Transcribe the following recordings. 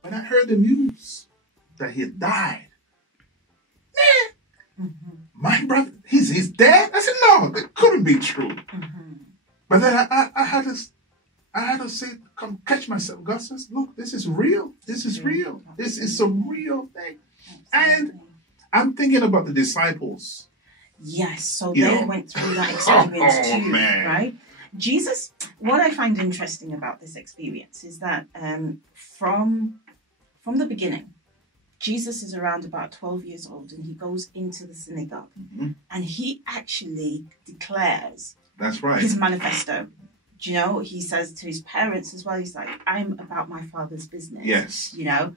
when I heard the news that he had died, my brother, he's dead. I said, no, that couldn't be true. But then I had to say, come catch myself. God says, look, this is real. This is real. This is a real thing. And I'm thinking about the disciples. Yes, so they went through that experience too, man. Right? Jesus, what I find interesting about this experience is that from the beginning, Jesus is around about 12 years old and he goes into the synagogue and he actually declares That's right. his manifesto. Do you know, he says to his parents as well, he's like, I'm about my father's business. Yes. You know,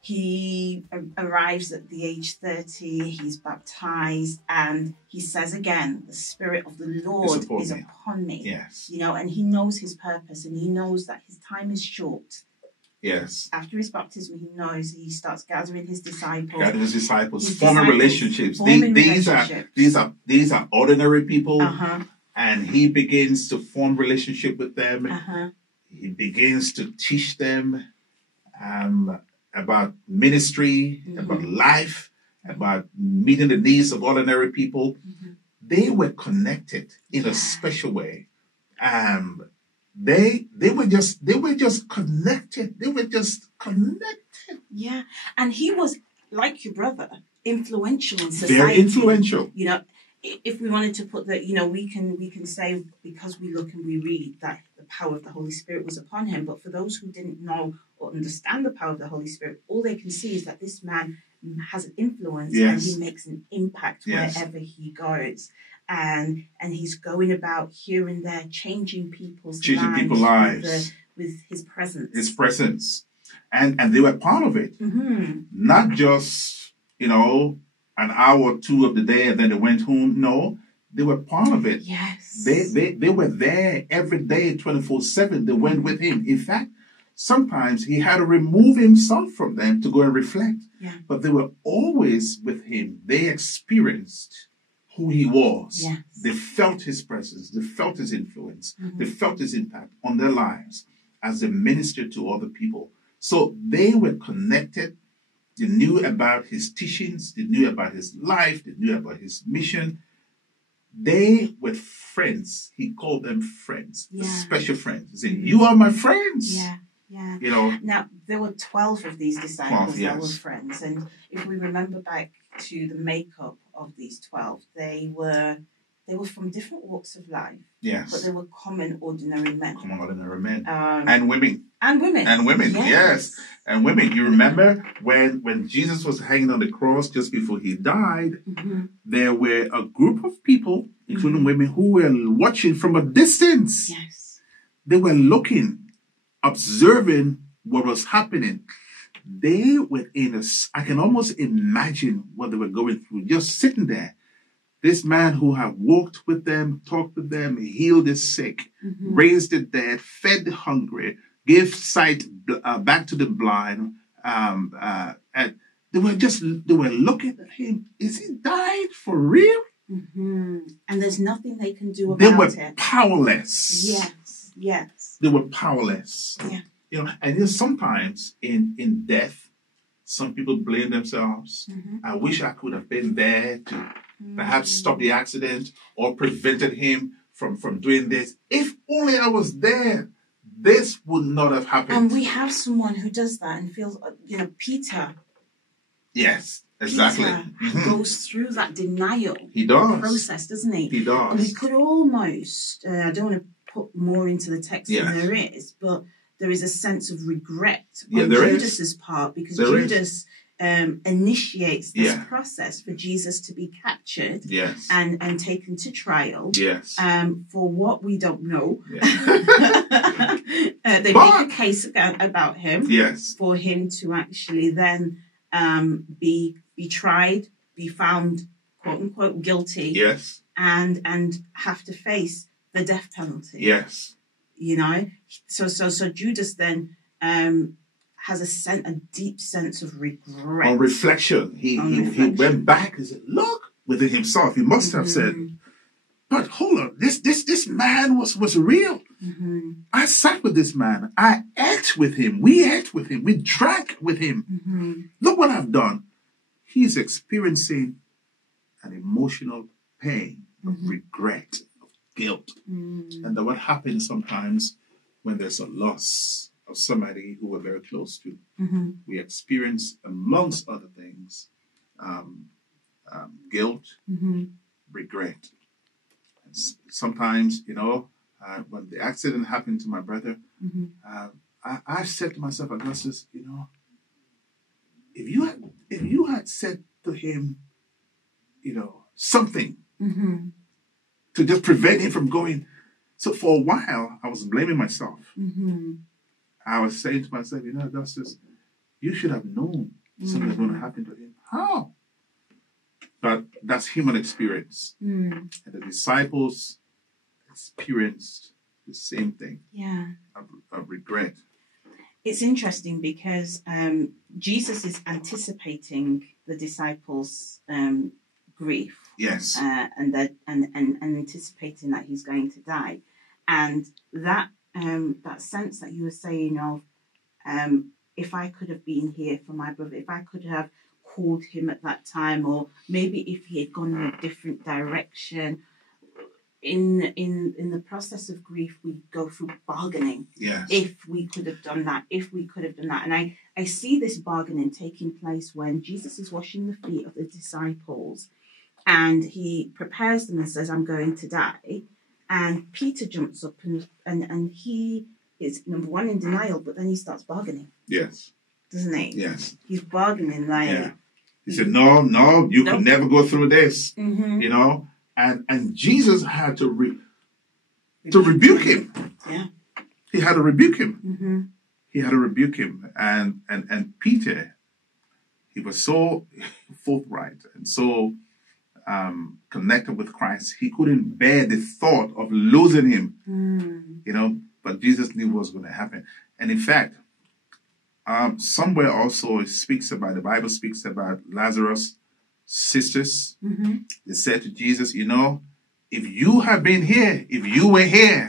he arrives at the age 30, he's baptized, and he says again, the Spirit of the Lord is upon me. Yes. You know, and he knows his purpose and he knows that his time is short. Yes. After his baptism, he knows he starts gathering his disciples. Forming relationships. These are ordinary people. And he begins to form relationship with them. He begins to teach them about ministry, about life, about meeting the needs of ordinary people. They were connected in a special way. They were just connected. They were just connected. Yeah, and he was like your brother, influential in society. Very influential. You know, if we wanted to put that, you know, we can say because we look and we read that the power of the Holy Spirit was upon him. But for those who didn't know or understand the power of the Holy Spirit, all they can see is that this man has an influence and he makes an impact wherever he goes. And he's going about here and there, changing people's lives with his presence. His presence. And they were part of it. Not just, you know, an hour or two of the day and then they went home. No, they were part of it. Yes. They were there every day, 24/7. They went with him. In fact, sometimes he had to remove himself from them to go and reflect. But they were always with him. They experienced who he was. Yes. They felt his presence. They felt his influence. They felt his impact on their lives as they ministered to other people. So they were connected. They knew about his teachings. They knew about his life. They knew about his mission. They were friends. He called them friends, special friends. He said, you are my friends. Yeah. You know. Now, there were 12 of these disciples that were friends. And if we remember back to the makeup of these 12, they were from different walks of life. Yes. But they were common, ordinary men. And women. And women, yes. And women. You remember when Jesus was hanging on the cross just before he died, there were a group of people, including women, who were watching from a distance. Yes. They were looking, observing what was happening. They were I can almost imagine what they were going through, just sitting there. This man who had walked with them, talked with them, healed the sick, raised the dead, fed the hungry, gave sight back to the blind. And they were looking at him. Is he died for real? And there's nothing they can do about it. They were powerless. Yes. They were powerless. Yeah. You know, and sometimes in death, some people blame themselves. I wish I could have been there to perhaps stop the accident or prevented him from doing this. If only I was there, this would not have happened. And we have someone who does that and feels, you know, Peter. Yes, exactly. Peter goes through that denial process, doesn't he? He does. And we could almost, I don't want to put more into the text than there is, but there is a sense of regret on Judas's part because Judas initiates this process for Jesus to be captured and taken to trial for what we don't know. They make a case about him for him to actually then be tried, be found, quote unquote, guilty and have to face the death penalty. You know, so Judas then has a deep sense of regret. On reflection, he went back and said, look, within himself, he must have said, but hold on, this man was real. Mm-hmm. I sat with this man. I ate with him. We ate with him. We drank with him. Mm-hmm. Look what I've done. He's experiencing an emotional pain of regret, of guilt. And then what happens sometimes when there's a loss of somebody who we're very close to, we experience, amongst other things, guilt, regret. And sometimes, when the accident happened to my brother, I said to myself, Augustus, if you had said to him, something to just prevent him from going. So for a while, I was blaming myself. I was saying to myself, Augustus, you should have known something was going to happen to him. How? But that's human experience. And the disciples experienced the same thing. Yeah. Of regret. It's interesting because Jesus is anticipating the disciples' grief. Yes. And anticipating that he's going to die. And that sense that you were saying of, if I could have been here for my brother, if I could have called him at that time, or maybe if he had gone in a different direction. In the process of grief, we go through bargaining. Yes. If we could have done that, if we could have done that. And I see this bargaining taking place when Jesus is washing the feet of the disciples, and he prepares them and says, I'm going to die. And Peter jumps up and he is, number one, in denial, but then he starts bargaining. Yes. Doesn't he? Yes. He's bargaining like... Yeah. He said, no, you could never go through this, And Jesus had to rebuke him. Yeah. He had to rebuke him. He had to rebuke him. And Peter, he was so forthright and so connected with Christ, he couldn't bear the thought of losing him. But Jesus knew what was going to happen. And in fact, somewhere also the Bible speaks about Lazarus' sisters. They said to Jesus, if you had been here, if you were here,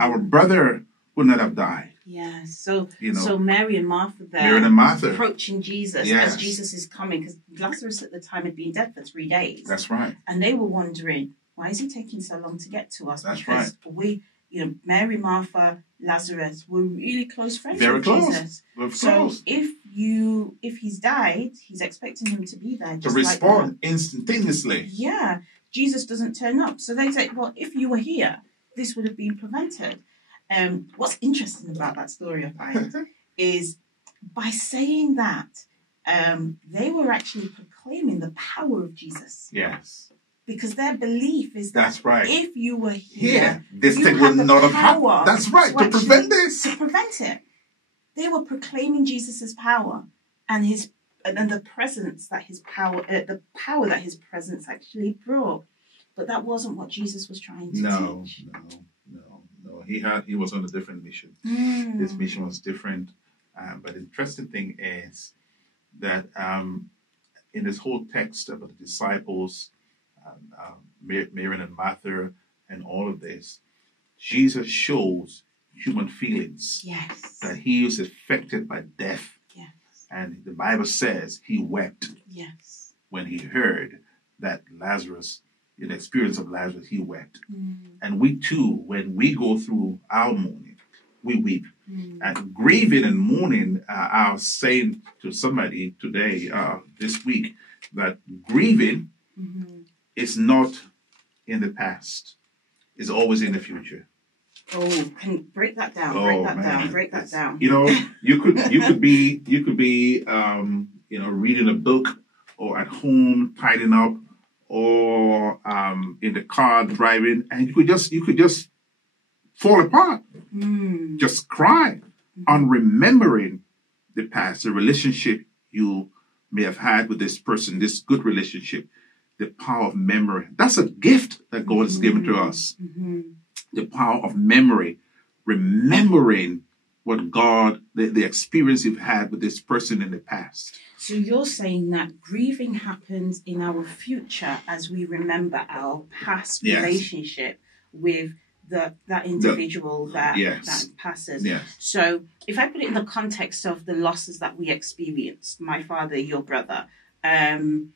our brother would not have died. Yeah, so Mary and Martha there, approaching Jesus as Jesus is coming, because Lazarus at the time had been dead for 3 days. That's right. And they were wondering, why is he taking so long to get to us? That's because right. Mary, Martha, Lazarus were really close friends Very with close. Jesus. So if he's died, he's expecting him to be there. To respond instantaneously. Yeah. Jesus doesn't turn up. So they say, well, if you were here, this would have been prevented. What's interesting about that story, I find, is by saying that, they were actually proclaiming the power of Jesus. Yes. Because their belief is that if you were here, this thing would not have happened. That's right, to prevent this. To prevent it. They were proclaiming Jesus' power and the presence that his power, the power that his presence actually brought. But that wasn't what Jesus was trying to teach. No. He was on a different mission. This mission was different. But the interesting thing is that in this whole text about the disciples, Mary and Martha, and all of this, Jesus shows human feelings. Yes. That he was affected by death. Yes. And the Bible says he wept. Yes. When he heard that Lazarus, in the experience of Lazarus, he wept. And we too, when we go through our mourning, we weep. And grieving and mourning, I was saying to somebody today, this week, that grieving is not in the past. It's always in the future. Oh, can you break that down? Break that down. You could be reading a book, or at home tidying up, or in the car driving, and you could just fall apart, just cry on remembering the past, the relationship you may have had with this person, this good relationship. The power of memory. That's a gift that God has given to us. The power of memory, remembering what God, the experience you've had with this person in the past. So you're saying that grieving happens in our future as we remember our past relationship with that individual that passes. Yes. So if I put it in the context of the losses that we experienced, my father, your brother, in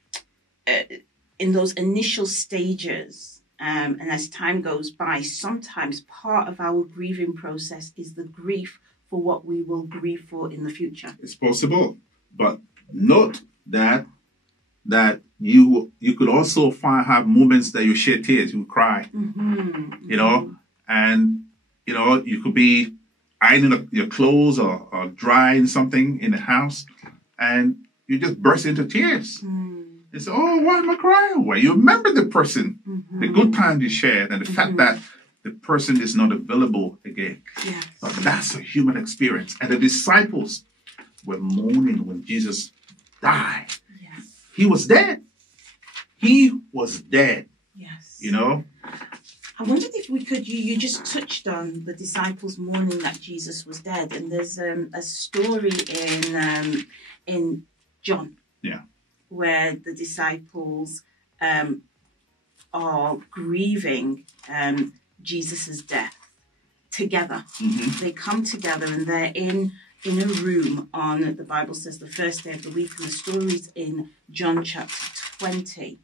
those initial stages, and as time goes by, sometimes part of our grieving process is the grief for what we will grieve for in the future. It's possible, but note that you could also have moments that you shed tears, you cry, you know, and you know you could be ironing your clothes or drying something in the house, and you just burst into tears. You say, "Oh, why am I crying?" Well, you remember the person, the good times you shared, and the fact that the person is not available again. Yes. But that's a human experience, and the disciples were mourning when Jesus died. Yes. He was dead. He was dead. Yes. You know? I wondered if we could, you just touched on the disciples mourning that Jesus was dead. And there's a story in John. Yeah. Where the disciples are grieving Jesus' death together. They come together and they're in a room on, the Bible says, the first day of the week, and the story's in John chapter 20.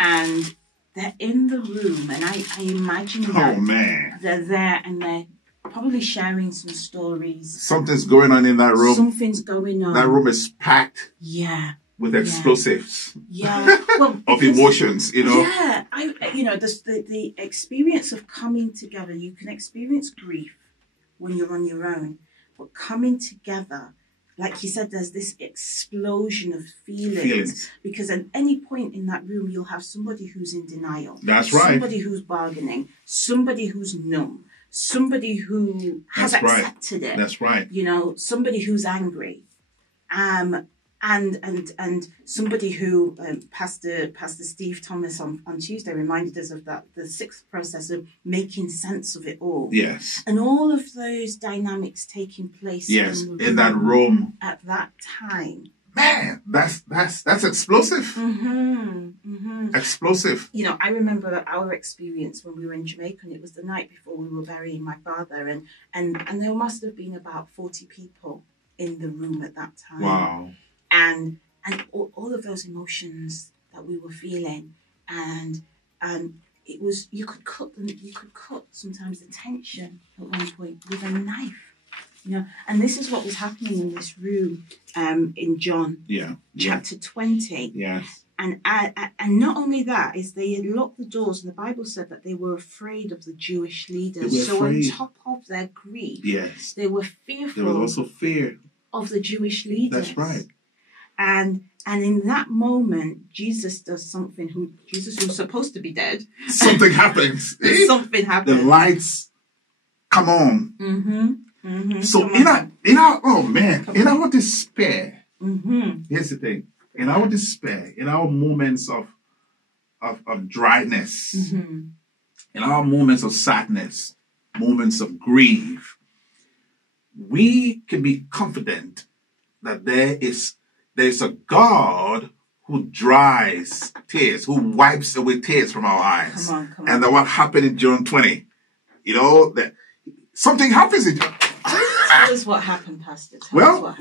And they're in the room, and I imagine that they're there and they're probably sharing some stories. Something's going on in that room. Something's going on. That room is packed. Yeah. With explosives. Yeah. Well, of emotions, you know. Yeah. The experience of coming together, you can experience grief when you're on your own. But coming together, like you said, there's this explosion of feelings. Because at any point in that room, you'll have somebody who's in denial. That's right. Somebody who's bargaining. Somebody who's numb. Somebody who has accepted it. That's right. You know, somebody who's angry. And somebody who Pastor Steve Thomas on Tuesday reminded us of that, the sixth process of making sense of it all. Yes. And all of those dynamics taking place in that room at that time. Man, that's explosive. Explosive. You know, I remember our experience when we were in Jamaica, and it was the night before we were burying my father, and there must have been about 40 people in the room at that time. Wow. And all of those emotions that we were feeling, and it was, you could cut sometimes the tension at one point with a knife, you know. And this is what was happening in this room in John chapter 20. Yes. And not only that, is they had locked the doors, and the Bible said that they were afraid of the Jewish leaders. So on top of their grief, they were fearful. There was also fear of the Jewish leaders. That's right. And in that moment, Jesus does something. Jesus, who's supposed to be dead, something happens. Something happens. The lights come on. So in our despair, here's the thing. In our despair, in our moments of dryness, in our moments of sadness, moments of grief, we can be confident that there's a God who dries tears, who wipes away tears from our eyes. Come on. And that what happened in John 20, you know, that something happens in John. Tell us what happened, Pastor. Well,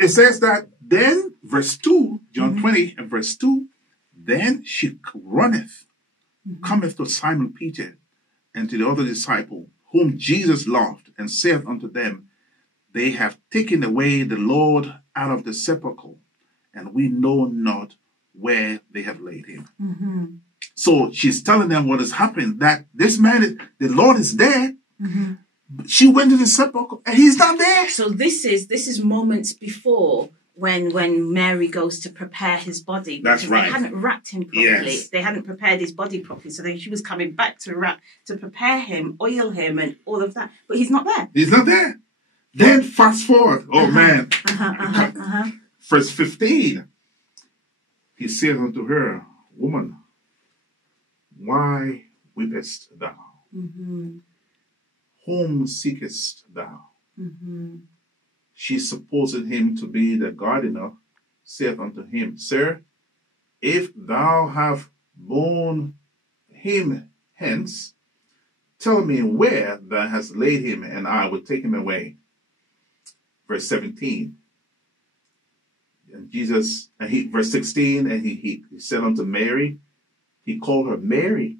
it says that then, verse 2, John 20 and verse 2, then she runneth, cometh to Simon Peter and to the other disciple, whom Jesus loved, and saith unto them, they have taken away the Lord out of the sepulchre, and we know not where they have laid him. So she's telling them what has happened, that this man, the Lord is dead. She went to the sepulchre and he's not there. So this is moments before when Mary goes to prepare his body. That's right. They hadn't wrapped him properly. Yes. They hadn't prepared his body properly. So she was coming back to prepare him, oil him, and all of that. But he's not there. He's not there. Then fast forward. Oh man. Verse 15. He said unto her, Woman, why weepest thou? Whom seekest thou? She supposing him to be the gardener, saith unto him, Sir, if thou have borne him hence, tell me where thou hast laid him, and I will take him away. Verse 17. And Jesus, verse 16, and he said unto Mary, he called her Mary.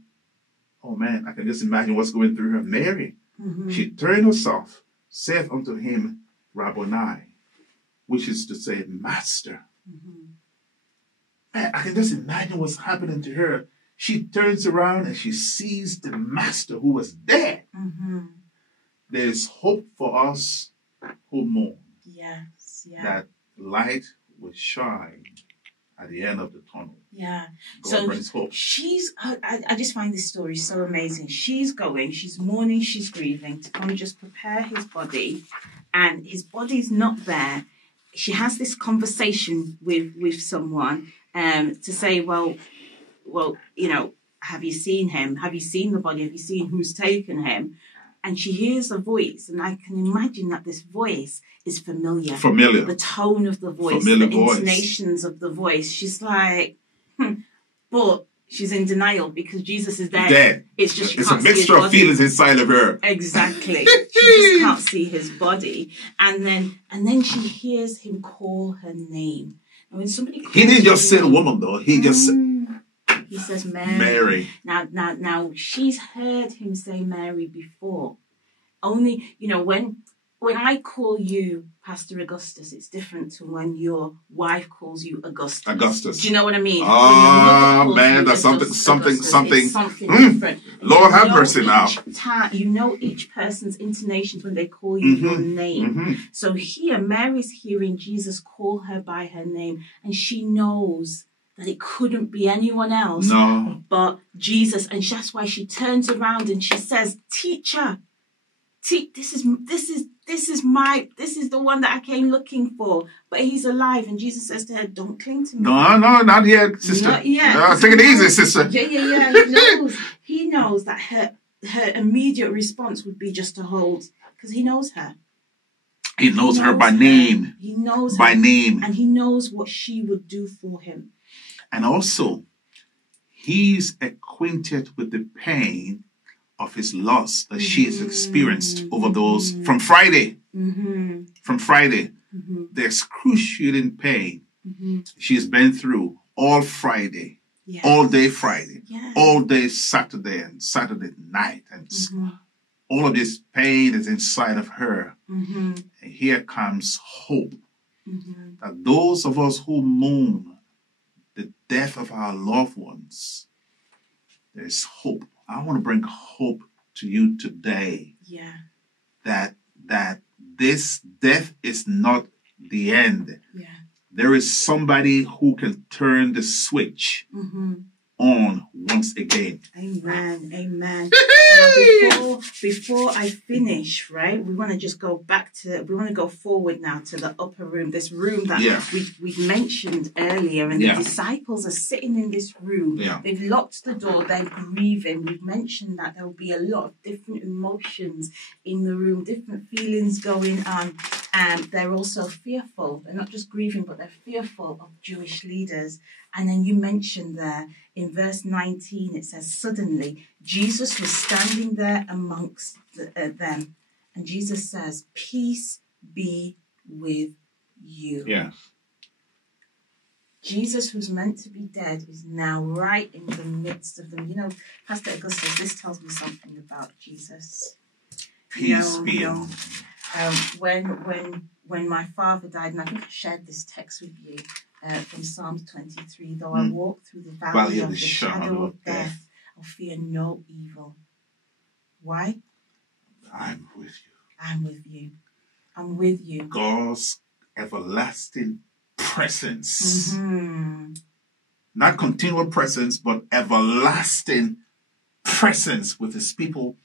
Oh man, I can just imagine what's going through her. Mary. She turned herself, saith unto him, Rabboni, which is to say, Master. Man, I can just imagine what's happening to her. She turns around and she sees the Master who was dead. There's hope for us who mourn. Yes, yeah. That light will shine at the end of the tunnel. Yeah. God brings hope. I just find this story so amazing. She's mourning, she's grieving to come just prepare his body, and his body's not there. She has this conversation with someone to say, well, you know, have you seen him? Have you seen the body? Have you seen who's taken him? And she hears a voice, and I can imagine that this voice is familiar. The tone of the voice, the intonations of the voice. She's like, but she's in denial because Jesus is dead. It's a mixture of feelings inside of her. Exactly. She just can't see his body. And then she hears him call her name. And when somebody he didn't just say the woman though. He just he says Mary. Now she's heard him say Mary before. Only, you know, when I call you Pastor Augustus, it's different to when your wife calls you Augustus. Do you know what I mean? Oh man, that's something different. Lord have mercy now. You know each person's intonations when they call you your name. So here, Mary's hearing Jesus call her by her name, and she knows that it couldn't be anyone else but Jesus. And that's why she turns around and she says, Teacher, this is the one that I came looking for, but he's alive. And Jesus says to her, don't cling to me. No, not yet, sister. Not yet. No, take it easy, sister. Yeah. He knows that her immediate response would be just to hold, because he knows her. He knows her by name. He knows her by name. And he knows what she would do for him. And also, he's acquainted with the pain of his loss that she has experienced over those from Friday. From Friday, the excruciating pain she has been through all Friday, all day Friday, all day Saturday and Saturday night. And all of this pain is inside of her. And here comes hope. That those of us who mourn the death of our loved ones, there's hope. I want to bring hope to you today. That this death is not the end. There is somebody who can turn the switch on once again. Amen. Now, before I finish, right, we want to just go go forward now to the upper room, this room that we mentioned earlier, and the disciples are sitting in this room. They've locked the door, they're grieving. We've mentioned that there will be a lot of different emotions in the room, different feelings going on, and they're also fearful. They're not just grieving, but they're fearful of Jewish leaders. And then you mentioned there in verse 19, it says, suddenly Jesus was standing there amongst them. And Jesus says, peace be with you. Jesus, who's meant to be dead, is now right in the midst of them. You know, Pastor Augustus, this tells me something about Jesus. Peace be with you. When my father died, and I think I shared this text with you, from Psalms 23, though I walk through the valley of the shadow of death, I'll fear no evil. Why? I'm with you. I'm with you. I'm with you. God's everlasting presence. Not continual presence, but everlasting presence with his people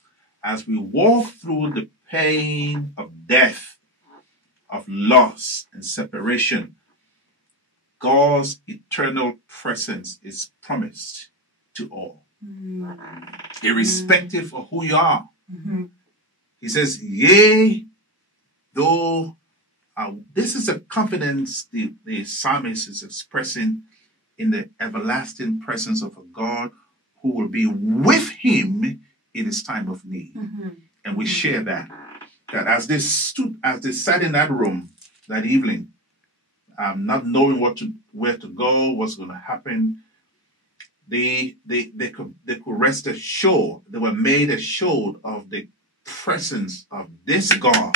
as we walk through the pain of death, of loss and separation. God's eternal presence is promised to all, irrespective of who you are. He says, yea, though this is a confidence the psalmist is expressing in the everlasting presence of a God who will be with him in his time of need. And we share that as they sat in that room that evening, not knowing where to go, what's going to happen, they could rest assured. They were made assured of the presence of this God.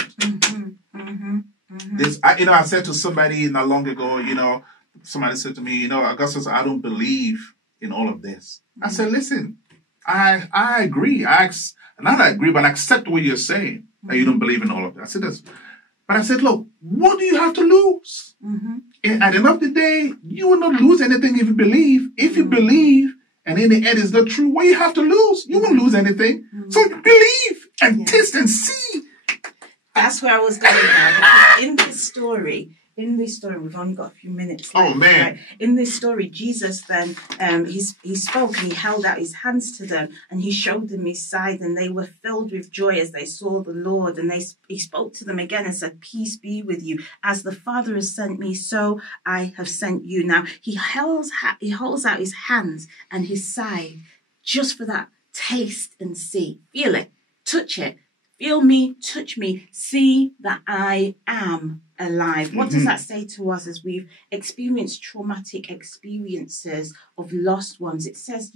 This, I said to somebody not long ago, somebody said to me, Augustus, I don't believe in all of this. I said, listen, I agree. Not I agree, but I accept what you're saying, that you don't believe in all of that. I said this. But I said, look, what do you have to lose? And at the end of the day, you will not lose anything if you believe. If you believe, and in the end it's not true, what do you have to lose? You won't lose anything. So you believe and taste and see. That's where I was going now. Because in this story, we've only got a few minutes left. Oh, man. Right? In this story, Jesus then, he spoke and he held out his hands to them and he showed them his side, and they were filled with joy as they saw the Lord. And he spoke to them again and said, peace be with you. As the Father has sent me, so I have sent you. Now, he holds out his hands and his side just for that. Taste and see. Feel it. Touch it. Feel me, touch me, see that I am alive. What does that say to us as we've experienced traumatic experiences of lost ones? It says,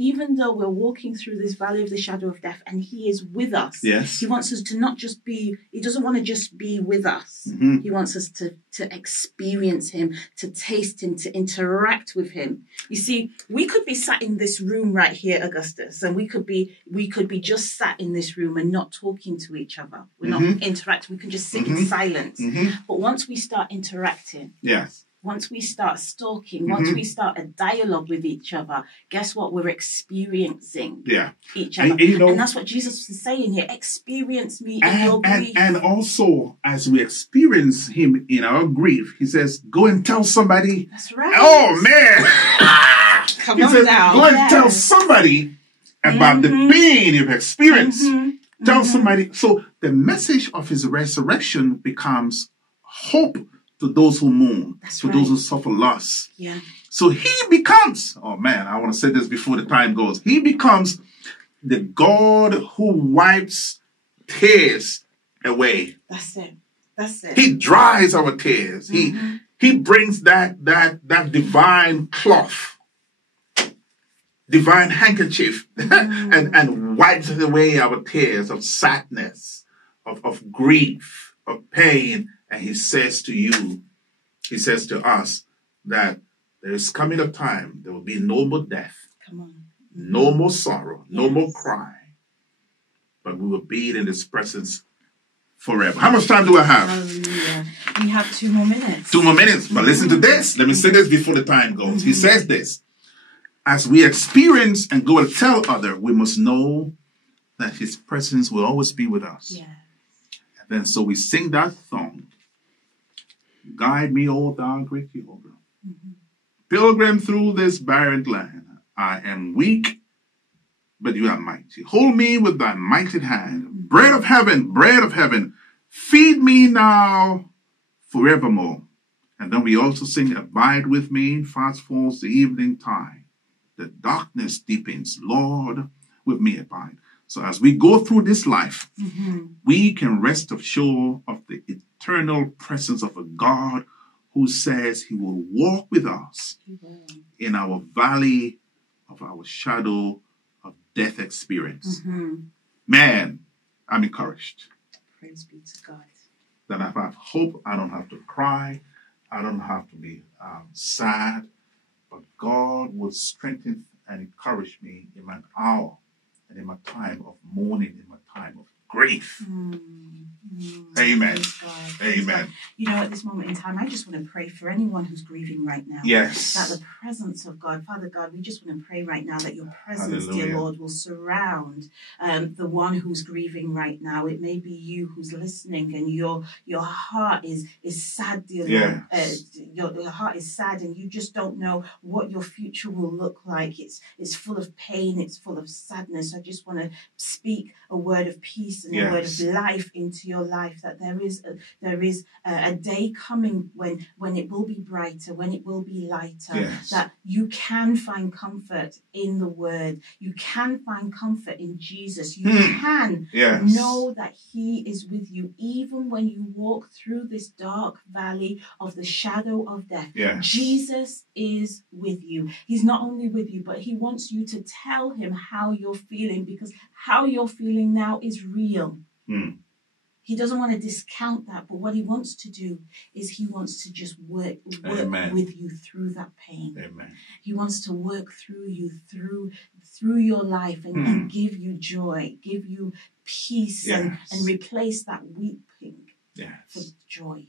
even though we're walking through this valley of the shadow of death and he is with us, yes, he wants us to not just be, he doesn't want to just be with us. He wants us to experience him, to taste him, to interact with him. You see, we could be sat in this room right here, Augustus, and we could be just sat in this room and not talking to each other. We're not interacting. We can just sit in silence. But once we start interacting, yes, once we start stalking, once we start a dialogue with each other, guess what? We're experiencing each other. And that's what Jesus is saying here. Experience me in your grief. And also, as we experience him in our grief, he says, go and tell somebody. That's right. Oh, man. Come on now. Go and tell somebody about the pain you've experienced. Tell somebody. So the message of his resurrection becomes hope to those who mourn, those who suffer loss. Yeah. So he becomes, oh man, I want to say this before the time goes. He becomes the God who wipes tears away. That's it. That's it. He dries our tears. He brings that divine cloth, divine handkerchief, and wipes away our tears of sadness, of grief, of pain. And he says to us that there is coming a time, there will be no more death, no more sorrow, no more cry, but we will be in his presence forever. How much time do I have? Hallelujah. We have 2 more minutes. 2 more minutes, but listen to this. Let me say this before the time goes. He says this, as we experience and go and tell others, we must know that his presence will always be with us. Yeah. And then so we sing that song. Guide me, O thou great Jehovah. Pilgrim through this barren land. I am weak, but you are mighty. Hold me with thy mighty hand. Bread of heaven, feed me now forevermore. And then we also sing, abide with me, fast falls the evening tide. The darkness deepens, Lord, with me abide. So as we go through this life, we can rest assured of the eternal presence of a God who says he will walk with us in our valley of our shadow of death experience. Man, I'm encouraged. Praise be to God. That if I have hope, I don't have to cry. I don't have to be sad. But God will strengthen and encourage me in my hour and in my time of mourning, in my time of grief. Amen. Amen. At this moment in time, I just want to pray for anyone who's grieving right now. Yes. That the presence of God, Father God, we just want to pray right now that your presence, dear Lord, will surround the one who's grieving right now. It may be you who's listening and your heart is sad, dear Lord. Your heart is sad and you just don't know what your future will look like. It's full of pain. It's full of sadness. I just want to speak a word of peace and a word of life into your life, that there is a day coming when it will be brighter, when it will be lighter, Yes. that you can find comfort in the Word. You can find comfort in Jesus. You can Yes. know that He is with you, even when you walk through this dark valley of the shadow of death. Yes. Jesus is with you. He's not only with you, but He wants you to tell Him how you're feeling, because how you're feeling now is real. He doesn't want to discount that, but what He wants to do is He wants to just work Amen. with you through that pain. Amen. He wants to work through you, through your life, and give you joy, give you peace, Yes. and replace that weeping for Yes. joy.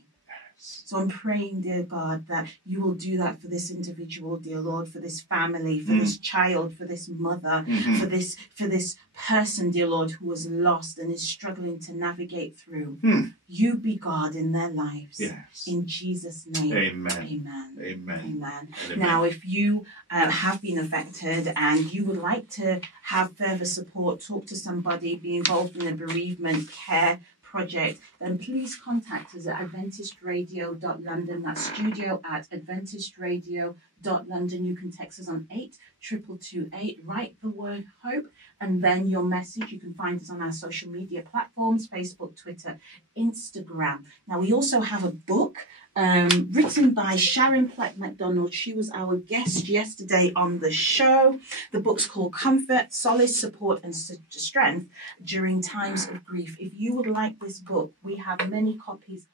So I'm praying, dear God, that you will do that for this individual, dear Lord, for this family, for this child, for this mother, for this person, dear Lord, who was lost and is struggling to navigate through. You be God in their lives. Yes. In Jesus' name. Amen. Amen. Amen. Amen. Amen. Now, if you have been affected and you would like to have further support, talk to somebody, be involved in a bereavement care project, then please contact us at adventistradio.london. That's studio@adventistradio.london. You can text us on 82228. Write the word hope and then your message. You can find us on our social media platforms, Facebook, Twitter, Instagram. Now, we also have a book written by Sharon Platt MacDonald. She was our guest yesterday on the show. The book's called Comfort, Solace, Support and Strength During Times of Grief. If you would like this book, we have many copies